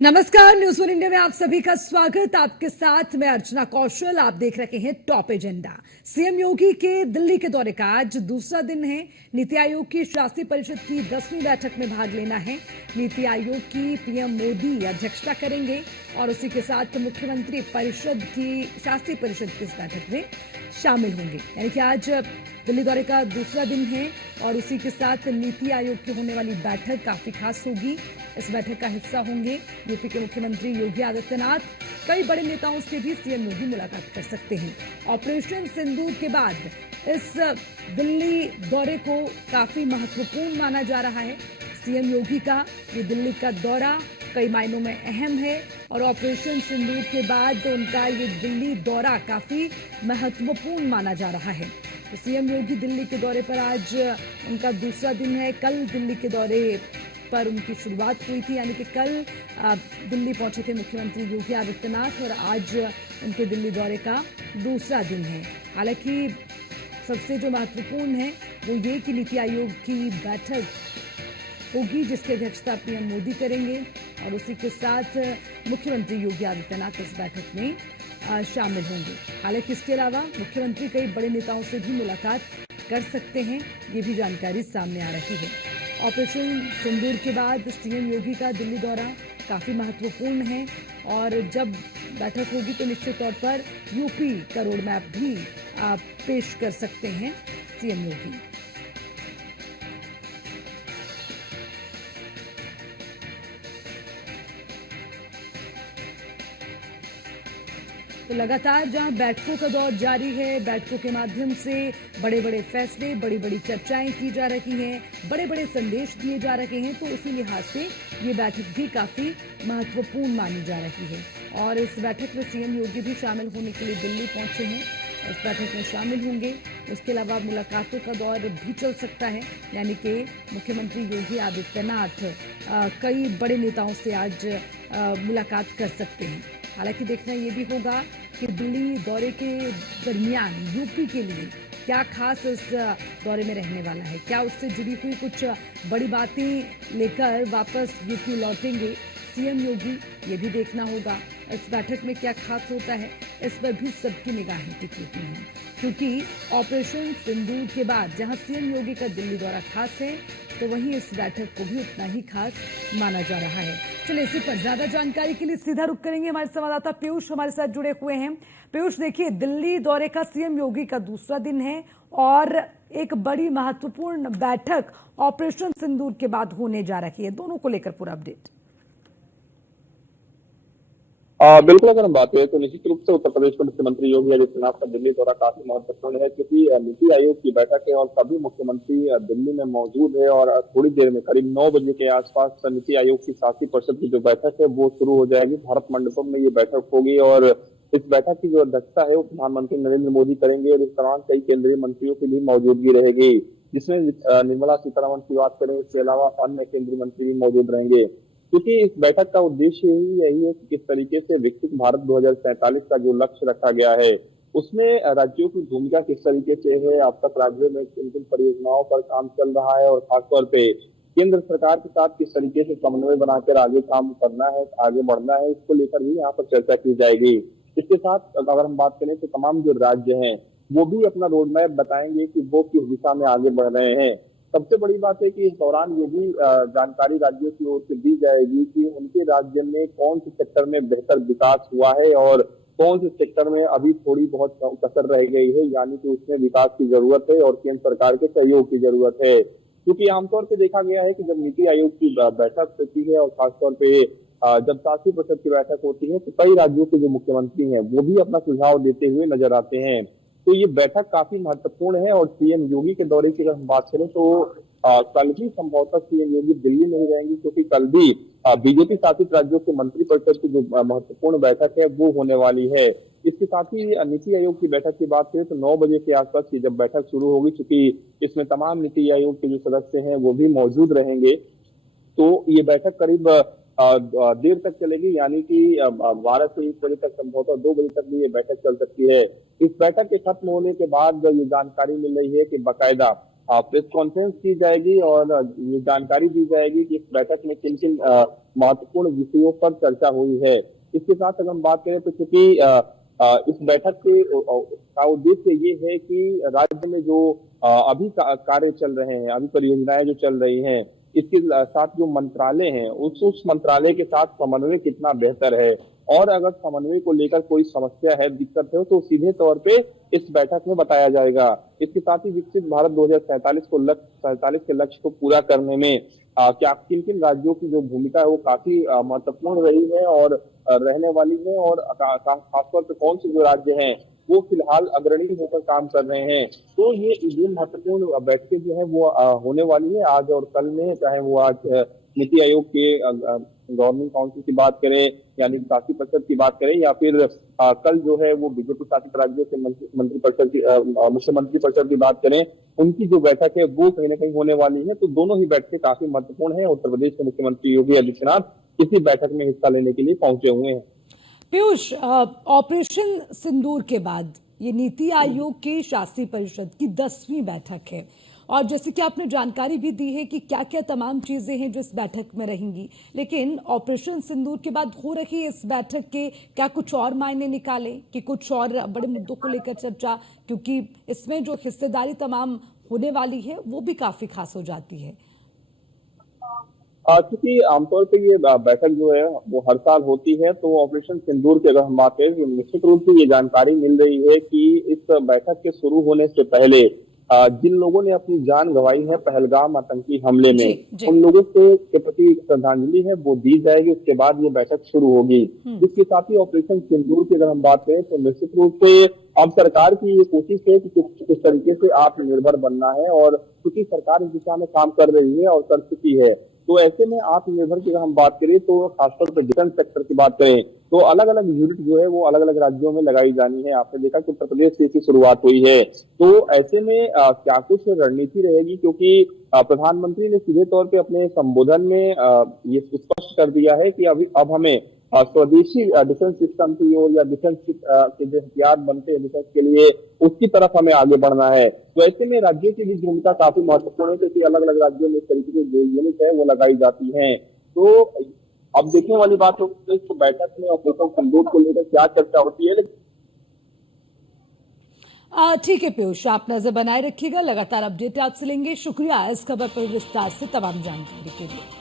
नमस्कार, news one India में आप सभी का स्वागत। आपके साथ मैं अर्चना कौशल। आप देख रहे हैं टॉप एजेंडा। सीएम योगी के दिल्ली के दौरे का आज दूसरा दिन है। नीति आयोग की शासी परिषद की 10वीं बैठक में भाग लेना है। नीति आयोग की पीएम मोदी अध्यक्षता करेंगे और उसी के साथ मुख्यमंत्री परिषद की शासी परिषद की इस बैठक में शामिल होंगे। यानी कि आज दिल्ली दौरे का दूसरा दिन है और उसी के साथ नीति आयोग की होने वाली बैठक काफी खास होगी। इस बैठक का हिस्सा होंगे यूपी के मुख्यमंत्री योगी आदित्यनाथ। कई बड़े नेताओं से भी सीएम योगी मुलाकात कर सकते हैं। ऑपरेशन सिंदूर के बाद इस दिल्ली दौरे को काफी महत्वपूर्ण माना जा रहा है। सीएम योगी का ये दिल्ली का दौरा कई मायनों में अहम है और ऑपरेशन सिंदूर के बाद उनका ये दिल्ली दौरा काफी महत्वपूर्ण माना जा रहा है। तो सीएम योगी दिल्ली के दौरे पर आज उनका दूसरा दिन है। कल दिल्ली के दौरे पर उनकी शुरुआत हुई थी, यानी कि कल दिल्ली पहुंचे थे मुख्यमंत्री योगी आदित्यनाथ और आज उनके दिल्ली दौरे का दूसरा दिन है। हालांकि सबसे जो महत्वपूर्ण है वो ये कि नीति आयोग की बैठक होगी जिसकी अध्यक्षता पीएम मोदी करेंगे और उसी के साथ मुख्यमंत्री योगी आदित्यनाथ इस बैठक में शामिल होंगे। हालांकि इसके अलावा मुख्यमंत्री कई बड़े नेताओं से भी मुलाकात कर सकते हैं, ये भी जानकारी सामने आ रही है। ऑपरेशन सिंदूर के बाद सीएम योगी का दिल्ली दौरा काफी महत्वपूर्ण है और जब बैठक होगी तो निश्चित तौर पर यूपी का रोड मैप भी पेश कर सकते हैं सीएम योगी। तो लगातार जहां बैठकों का दौर जारी है, बैठकों के माध्यम से बड़े बड़े फैसले, बड़ी बड़ी चर्चाएं की जा रही हैं, बड़े बड़े संदेश दिए जा रहे हैं, तो उसी लिहाज से ये बैठक भी काफी महत्वपूर्ण मानी जा रही है। और इस बैठक में सीएम योगी भी शामिल होने के लिए दिल्ली पहुंचे हैं, इस बैठक में शामिल होंगे। उसके अलावा मुलाकातों का दौर भी चल सकता है, यानी कि मुख्यमंत्री योगी आदित्यनाथ कई बड़े नेताओं से आज मुलाकात कर सकते हैं। हालांकि देखना ये भी होगा कि दिल्ली दौरे के दरमियान यूपी के लिए क्या खास इस दौरे में रहने वाला है, क्या उससे जुड़ी हुई कुछ बड़ी बातें लेकर वापस यूपी लौटेंगे सीएम योगी, ये भी देखना होगा। इस बैठक में क्या खास होता है, इस पर भी सबकी निगाहें टिकी हुई हैं, क्योंकि ऑपरेशन सिंदूर के बाद जहां सीएम योगी का दिल्ली दौरा खास है, तो वहीं इस बैठक को भी उतना ही खास माना जा रहा है। चलिए, इसी पर ज्यादा जानकारी के लिए सीधा रुख करेंगे। हमारे संवाददाता पीयूष हमारे साथ जुड़े हुए हैं। पीयूष, देखिए, दिल्ली दौरे का सीएम योगी का दूसरा दिन है और एक बड़ी महत्वपूर्ण बैठक ऑपरेशन सिंदूर के बाद होने जा रही है, दोनों को लेकर पूरा अपडेट। बिल्कुल, अगर हम बात करें तो निश्चित रूप से उत्तर प्रदेश के मुख्यमंत्री योगी आदित्यनाथ का दिल्ली दौरा काफी महत्वपूर्ण है, क्योंकि नीति आयोग की बैठक है और सभी मुख्यमंत्री दिल्ली में मौजूद है और थोड़ी देर में करीब 9 बजे के आसपास नीति आयोग की शासी परिषद की जो बैठक है वो शुरू हो जाएगी। भारत मंडपम में ये बैठक होगी और इस बैठक की जो अध्यक्षता है वो प्रधानमंत्री नरेंद्र मोदी करेंगे और इस दौरान कई केंद्रीय मंत्रियों की भी मौजूदगी रहेगी, जिसमें निर्मला सीतारमण की बात करें, इसके अलावा अन्य केंद्रीय मंत्री भी मौजूद रहेंगे। क्योंकि इस बैठक का उद्देश्य ही यही है कि किस तरीके से विकसित भारत 2047 का जो लक्ष्य रखा गया है उसमें राज्यों की भूमिका किस तरीके से है, अब तक राज्यों में किन किन परियोजनाओं पर काम चल रहा है और खासतौर पे केंद्र सरकार के साथ किस तरीके से समन्वय बनाकर आगे काम करना है, आगे बढ़ना है, इसको लेकर भी यहाँ पर चर्चा की जाएगी। इसके साथ अगर हम बात करें तो तमाम जो राज्य हैं वो भी अपना रोड मैप बताएंगे कि वो किस दिशा में आगे बढ़ रहे हैं। सबसे बड़ी बात है कि इस दौरान ये भी जानकारी राज्यों की ओर से दी जाएगी कि उनके राज्य में कौन से सेक्टर में बेहतर विकास हुआ है और कौन से सेक्टर में अभी थोड़ी बहुत कसर रह गई है, यानी कि उसमें विकास की जरूरत है और केंद्र सरकार के सहयोग की जरूरत है। क्योंकि आमतौर पर देखा गया है कि जब नीति आयोग की बैठक होती है और खासतौर पे जब शासी परिषद की बैठक होती है तो कई राज्यों के जो मुख्यमंत्री हैं वो भी अपना सुझाव देते हुए नजर आते हैं। तो ये बैठक काफी महत्वपूर्ण है और सीएम योगी के दौरे की अगर हम बात करें तो कल भी संभवतः सीएम योगी दिल्ली में ही रहेंगे, क्योंकि कल भी बीजेपी शासित राज्यों के मंत्रिपरिषद की जो महत्वपूर्ण बैठक है वो होने वाली है। इसके साथ ही नीति आयोग की बैठक की बात करें तो 9 बजे के आसपास ये जब बैठक शुरू होगी, चूंकि इसमें तमाम नीति आयोग के जो सदस्य हैं वो भी मौजूद रहेंगे, तो ये बैठक करीब देर तक चलेगी, यानी कि 12 से 1 बजे तक, संभवतः 2 बजे तक भी ये बैठक चल सकती है। इस बैठक के खत्म होने के बाद ये जानकारी मिल रही है कि बाकायदा प्रेस कॉन्फ्रेंस की जाएगी और ये जानकारी दी जाएगी कि इस बैठक में किन किन महत्वपूर्ण विषयों पर चर्चा हुई है। इसके साथ अगर हम बात करें तो चूंकि इस बैठक के का उद्देश्य ये है कि राज्य में जो अभी कार्य चल रहे हैं, अभी परियोजनाएं जो चल रही हैं, इसके साथ जो मंत्रालय हैं उस मंत्रालय के साथ समन्वय कितना बेहतर है, और अगर समन्वय को लेकर कोई समस्या है, दिक्कत है, तो सीधे तौर पे इस बैठक में बताया जाएगा। इसके साथ ही विकसित भारत 2047 के लक्ष्य को पूरा करने में क्या किन किन राज्यों की जो भूमिका है वो काफी महत्वपूर्ण रही है और रहने वाली है, और खासतौर पे कौन से जो राज्य हैं वो फिलहाल अग्रणी होकर काम कर रहे हैं। तो ये महत्वपूर्ण बैठकें जो है वो होने वाली है आज और कल में, चाहे वो आज नीति आयोग के गवर्निंग काउंसिल की बात करें, यानी शासी परिषद की बात करें, या फिर कल जो है वो बीजेपी शासित राज्यों के मंत्री परिषद की मुख्यमंत्री परिषद की बात करें, उनकी जो बैठक है वो कहीं ना कहीं होने वाली है। तो दोनों ही बैठकें काफी महत्वपूर्ण है। उत्तर प्रदेश के मुख्यमंत्री योगी आदित्यनाथ इसी बैठक में हिस्सा लेने के लिए पहुंचे हुए हैं। पीयूष, ऑपरेशन सिंदूर के बाद ये नीति आयोग की शासी परिषद की 10वीं बैठक है, और जैसे कि आपने जानकारी भी दी है कि क्या क्या तमाम चीजें हैं जो इस बैठक में रहेंगी, लेकिन ऑपरेशन सिंदूर के बाद हो रही इस बैठक के क्या कुछ और मायने निकाले कि कुछ और बड़े मुद्दों को लेकर चर्चा, क्योंकि इसमें जो हिस्सेदारी तमाम होने वाली है वो भी काफी खास हो जाती है। क्योंकि आमतौर पे ये बैठक जो है वो हर साल होती है, तो ऑपरेशन सिंदूर की अगर हम बात करें तो निश्चित रूप से ये जानकारी मिल रही है कि इस बैठक के शुरू होने से पहले जिन लोगों ने अपनी जान गंवाई है पहलगाम आतंकी हमले में, उन लोगों के प्रति श्रद्धांजलि है वो दी जाएगी। उसके बाद ये बैठक शुरू होगी। इसके साथ ही ऑपरेशन सिंदूर की अगर हम बात करें तो निश्चित रूप से अब सरकार की ये कोशिश है कि किस तरीके से आत्मनिर्भर बनना है, और क्योंकि सरकार इस दिशा में काम कर रही है और कर चुकी है, तो ऐसे में आत्मनिर्भर की अगर हम बात करें तो खासतौर पर डिफेंस सेक्टर की बात करें तो अलग अलग यूनिट जो है वो अलग अलग राज्यों में लगाई जानी है। आपने देखा कि उत्तर प्रदेश से इसकी शुरुआत हुई है। तो ऐसे में क्या कुछ रणनीति रहेगी, क्योंकि प्रधानमंत्री ने सीधे तौर पे अपने संबोधन में ये स्पष्ट कर दिया है कि अब हमें स्वदेशी डिफेंस सिस्टम की ओर, या डिफेंस के जो हथियार बनते हैं डिफेंस के लिए, उसकी तरफ हमें आगे बढ़ना है। तो ऐसे में राज्यों की भी भूमिका काफी महत्वपूर्ण है, क्योंकि अलग अलग राज्यों में इस तरीके की जो यूनिट है वो लगाई जाती है। तो अब देखने वाली बात होगी कि बैठक में ऑपरेशन सिंदूर को लेकर क्या चर्चा होती है। ठीक है पीयूष, आप नजर बनाए रखिएगा, लगातार अपडेट आपसे लेंगे। शुक्रिया इस खबर पर विस्तार से तमाम जानकारी के लिए।